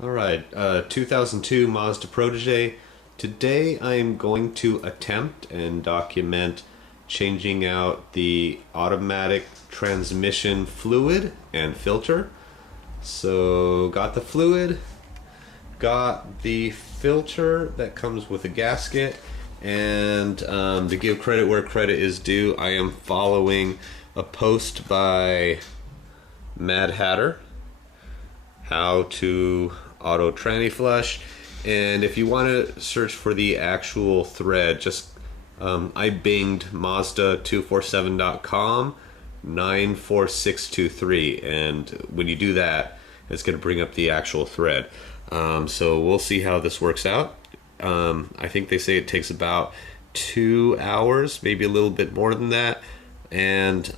Alright, 2002 Mazda Protege. Today I am going to attempt and document changing out the automatic transmission fluid and filter. So got the fluid, got the filter that comes with a gasket, and to give credit where credit is due, I am following a post by Mad Hatter, how to auto tranny flush. And if you want to search for the actual thread, just I binged Mazda247.com 94623, and when you do that, it's going to bring up the actual thread. So we'll see how this works out. I think they say it takes about 2 hours, maybe a little bit more than that, and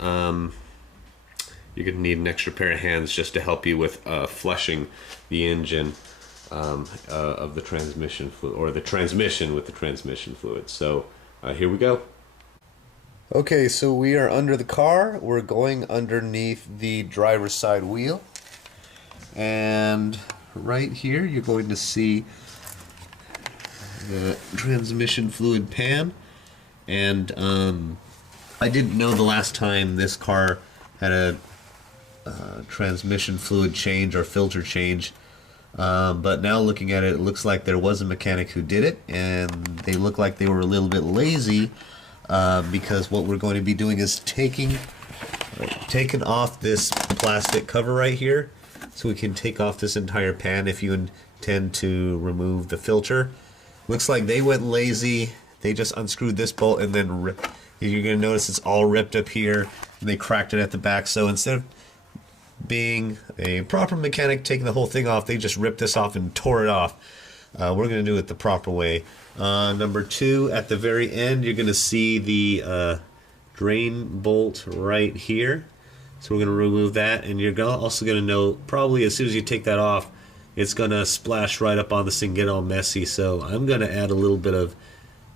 you're going to need an extra pair of hands just to help you with flushing the engine of the transmission fluid, or the transmission with the transmission fluid. So here we go. Okay, so we are under the car. We're going underneath the driver's side wheel, and right here you're going to see the transmission fluid pan. And I didn't know the last time this car had a transmission fluid change or filter change, but now looking at it, it looks like there was a mechanic who did it, and they look like they were a little bit lazy, because what we're going to be doing is taking off this plastic cover right here, so we can take off this entire pan if you intend to remove the filter. Looks like they went lazy. They just unscrewed this bolt, and then you're going to notice it's all ripped up here, and they cracked it at the back. So instead of being a proper mechanic taking the whole thing off, they just ripped this off and tore it off. We're going to do it the proper way. Number two, at the very end, you're going to see the drain bolt right here. So we're going to remove that, and you're also going to know, probably as soon as you take that off, it's going to splash right up on this thing, get all messy. So I'm going to add a little bit of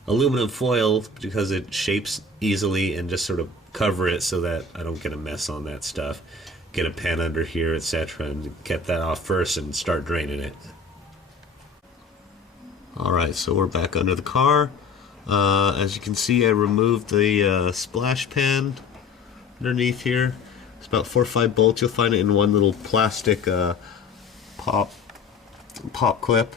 aluminum foil because it shapes easily, and just sort of cover it so that I don't get a mess on that stuff. Get a pan under here, etc., and get that off first and start draining it. Alright, so we're back under the car. As you can see, I removed the splash pan underneath here. It's about 4 or 5 bolts. You'll find it in one little plastic pop clip.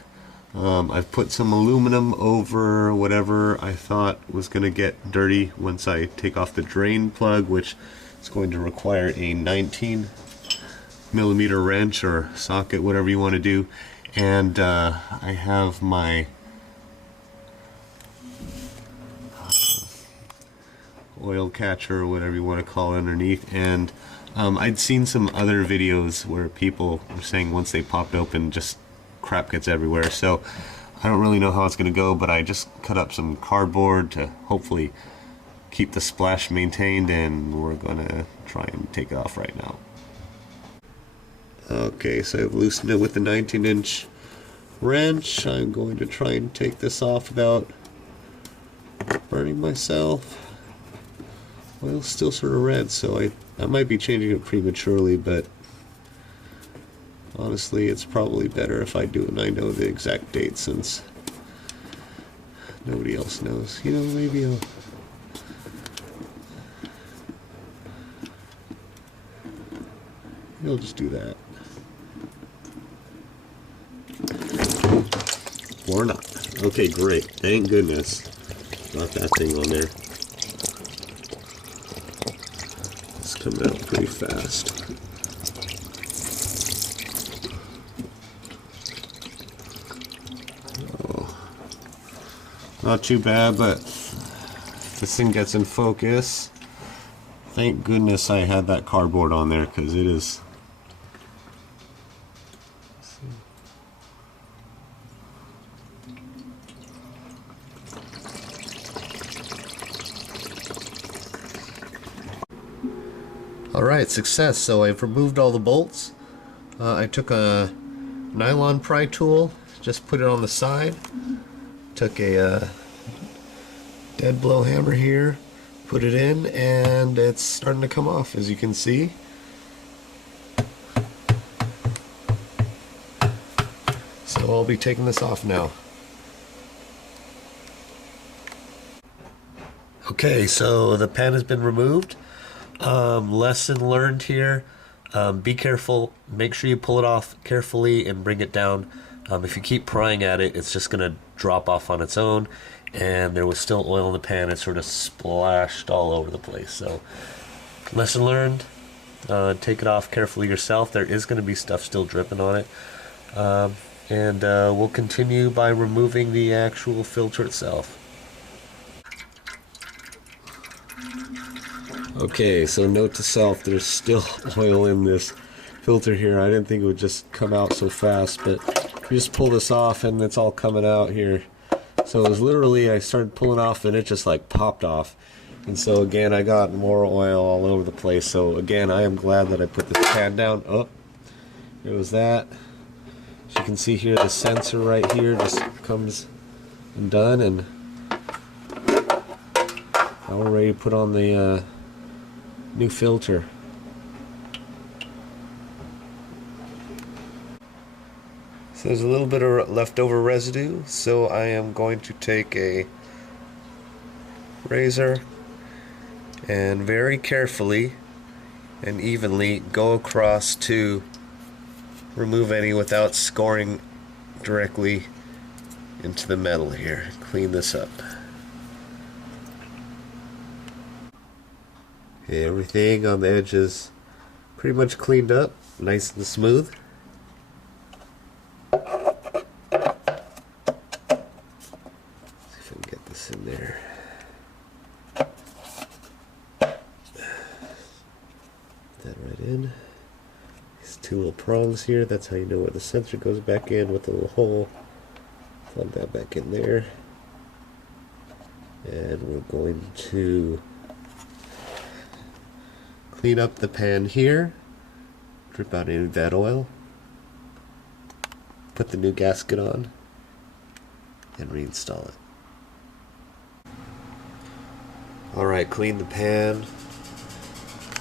I've put some aluminum over whatever I thought was going to get dirty once I take off the drain plug, which is going to require a 19mm wrench or socket, whatever you want to do. And I have my oil catcher, or whatever you want to call it, underneath. And I'd seen some other videos where people were saying once they popped open, just crap gets everywhere. So I don't really know how it's going to go, but I just cut up some cardboard to hopefully keep the splash maintained, and we're going to try and take it off right now. Okay, so I've loosened it with the 19-inch wrench. I'm going to try and take this off without burning myself. Well, it's still sort of red, so I might be changing it prematurely, but honestly, it's probably better if I do it and I know the exact date, since nobody else knows. You know, maybe I'll just do that. Or not. Okay, great. Thank goodness. Got that thing on there. It's coming out pretty fast. Oh. Not too bad, but this thing gets in focus. Thank goodness I had that cardboard on there, because it is... Alright, success. So I've removed all the bolts. I took a nylon pry tool, just put it on the side. Took a dead blow hammer here, put it in, and it's starting to come off, as you can see. So I'll be taking this off now. Okay, so the pan has been removed. Lesson learned here. Be careful. Make sure you pull it off carefully and bring it down. If you keep prying at it, it's just going to drop off on its own. And there was still oil in the pan. It sort of splashed all over the place. So, lesson learned. Take it off carefully yourself. There is going to be stuff still dripping on it. And we'll continue by removing the actual filter itself. Okay, so note to self, there's still oil in this filter here. I didn't think it would just come out so fast, but you just pull this off and it's all coming out here. So it was literally, I started pulling off and it just like popped off. And so again, I got more oil all over the place. So again, I am glad that I put this pan down. Oh, it was that. As you can see here, the sensor right here just comes undone, and now we're ready to put on the new filter. So there's a little bit of leftover residue, so I am going to take a razor and very carefully and evenly go across to remove any without scoring directly into the metal here. Clean this up. Okay, everything on the edge is pretty much cleaned up, nice and smooth. See if I can get this in there. Put that right in. These two little prongs here, that's how you know where the sensor goes back in with the little hole. Plug that back in there. And we're going to clean up the pan here, drip out any of that oil, put the new gasket on, and reinstall it. Alright, clean the pan.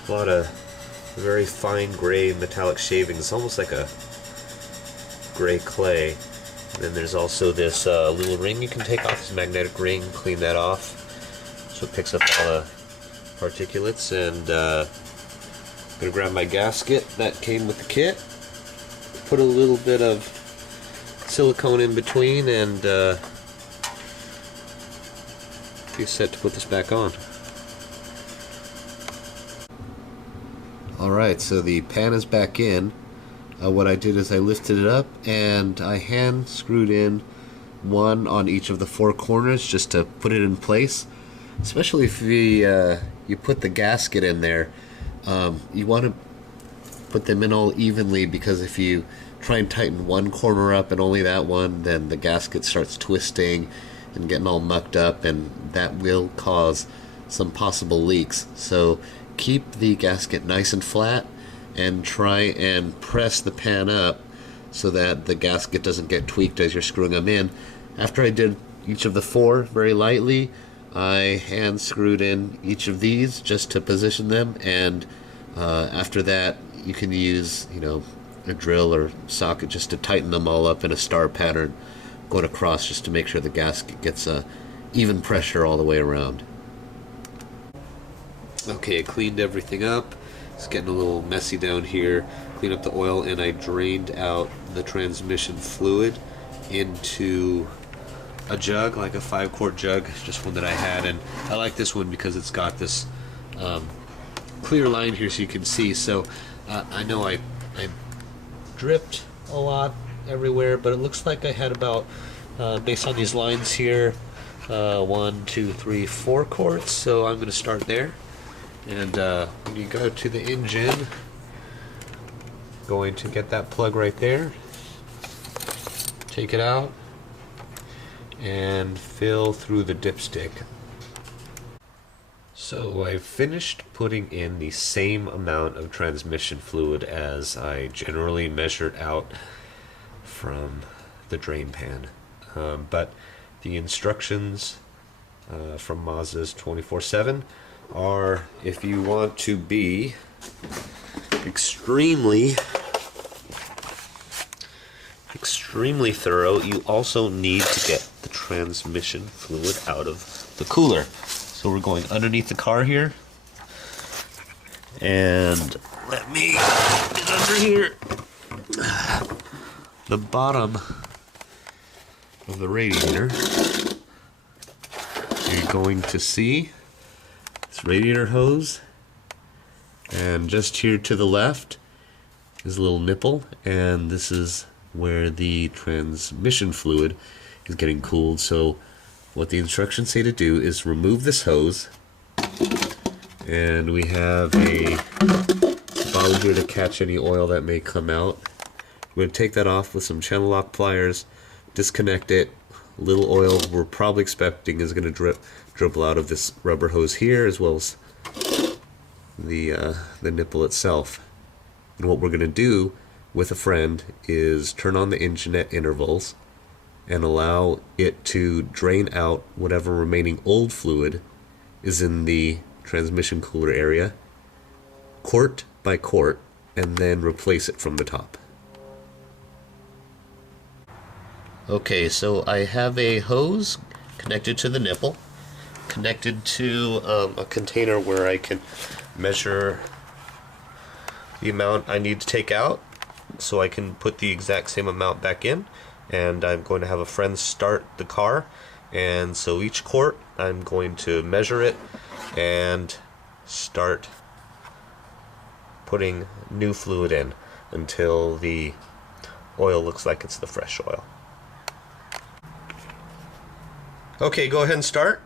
Bought a very fine gray metallic shavings, almost like a gray clay. And then there's also this little ring you can take off, this magnetic ring, clean that off so it picks up all the particulates. And I'm going to grab my gasket that came with the kit, put a little bit of silicone in between, and be set to put this back on. Alright, so the pan is back in. What I did is I lifted it up and I hand screwed in one on each of the four corners just to put it in place. Especially if you put the gasket in there, you want to put them in all evenly, because if you try and tighten one corner up and only that one, then the gasket starts twisting and getting all mucked up, and that will cause some possible leaks. So keep the gasket nice and flat and try and press the pan up so that the gasket doesn't get tweaked as you're screwing them in. After I did each of the four very lightly, I hand screwed in each of these just to position them, and after that you can use, a drill or socket just to tighten them all up in a star pattern going across, just to make sure the gasket gets even pressure all the way around. Okay, I cleaned everything up. It's getting a little messy down here. Cleaned up the oil, and I drained out the transmission fluid into a jug, like a 5-quart jug, just one that I had. And I like this one because it's got this clear line here so you can see. So I know I dripped a lot everywhere, but it looks like I had about, based on these lines here, 1, 2, 3, 4 quarts. So I'm going to start there. And when you go to the engine, going to get that plug right there, take it out, and fill through the dipstick. So I've finished putting in the same amount of transmission fluid as I generally measured out from the drain pan. But the instructions from Mazda's 24/7 are, if you want to be extremely extremely thorough, you also need to get the transmission fluid out of the cooler. So we're going underneath the car here, and let me get under here. The bottom of the radiator, you're going to see this radiator hose, and just here to the left is a little nipple, and this is where the transmission fluid is getting cooled. So what the instructions say to do is remove this hose, and we have a bottle here to catch any oil that may come out. We're going to take that off with some channel lock pliers, disconnect it. A little oil we're probably expecting is going to dribble out of this rubber hose here, as well as the nipple itself. And what we're going to do with a friend is turn on the engine at intervals and allow it to drain out whatever remaining old fluid is in the transmission cooler area, quart by quart, and then replace it from the top. Okay, so I have a hose connected to the nipple, connected to a container where I can measure the amount I need to take out, so I can put the exact same amount back in. And I'm going to have a friend start the car, and so each quart I'm going to measure it and start putting new fluid in until the oil looks like it's the fresh oil. Okay, go ahead and start.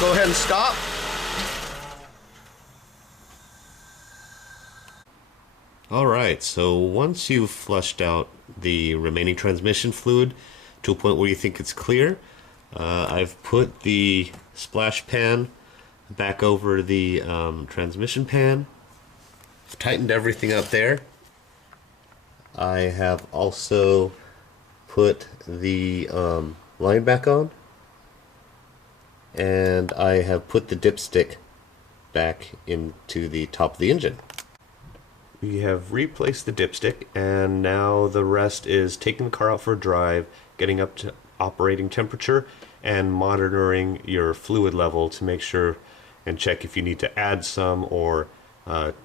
Go ahead and stop. Alright, so once you've flushed out the remaining transmission fluid to a point where you think it's clear, I've put the splash pan back over the transmission pan. I've tightened everything up there. I have also put the line back on, and I have put the dipstick back into the top of the engine. We have replaced the dipstick, and now the rest is taking the car out for a drive, getting up to operating temperature, and monitoring your fluid level to make sure and check if you need to add some or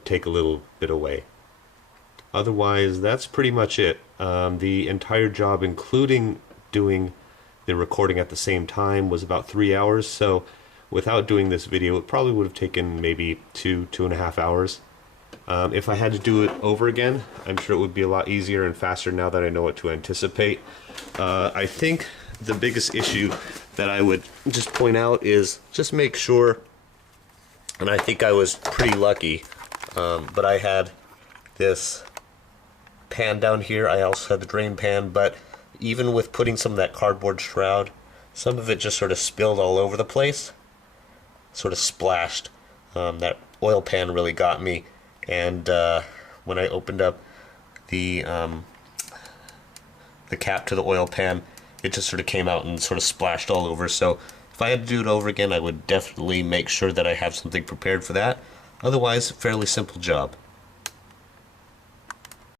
take a little bit away. Otherwise, that's pretty much it. The entire job, including doing the recording at the same time, was about 3 hours, so without doing this video it probably would have taken maybe 2.5 hours. If I had to do it over again, I'm sure it would be a lot easier and faster now that I know what to anticipate. I think the biggest issue that I would just point out is just make sure, and I think I was pretty lucky, but I had this pan down here, I also had the drain pan, but even with putting some of that cardboard shroud, some of it just sort of spilled all over the place, sort of splashed. That oil pan really got me, and when I opened up the cap to the oil pan, it just sort of came out and sort of splashed all over. So if I had to do it over again, I would definitely make sure that I have something prepared for that. Otherwise, fairly simple job.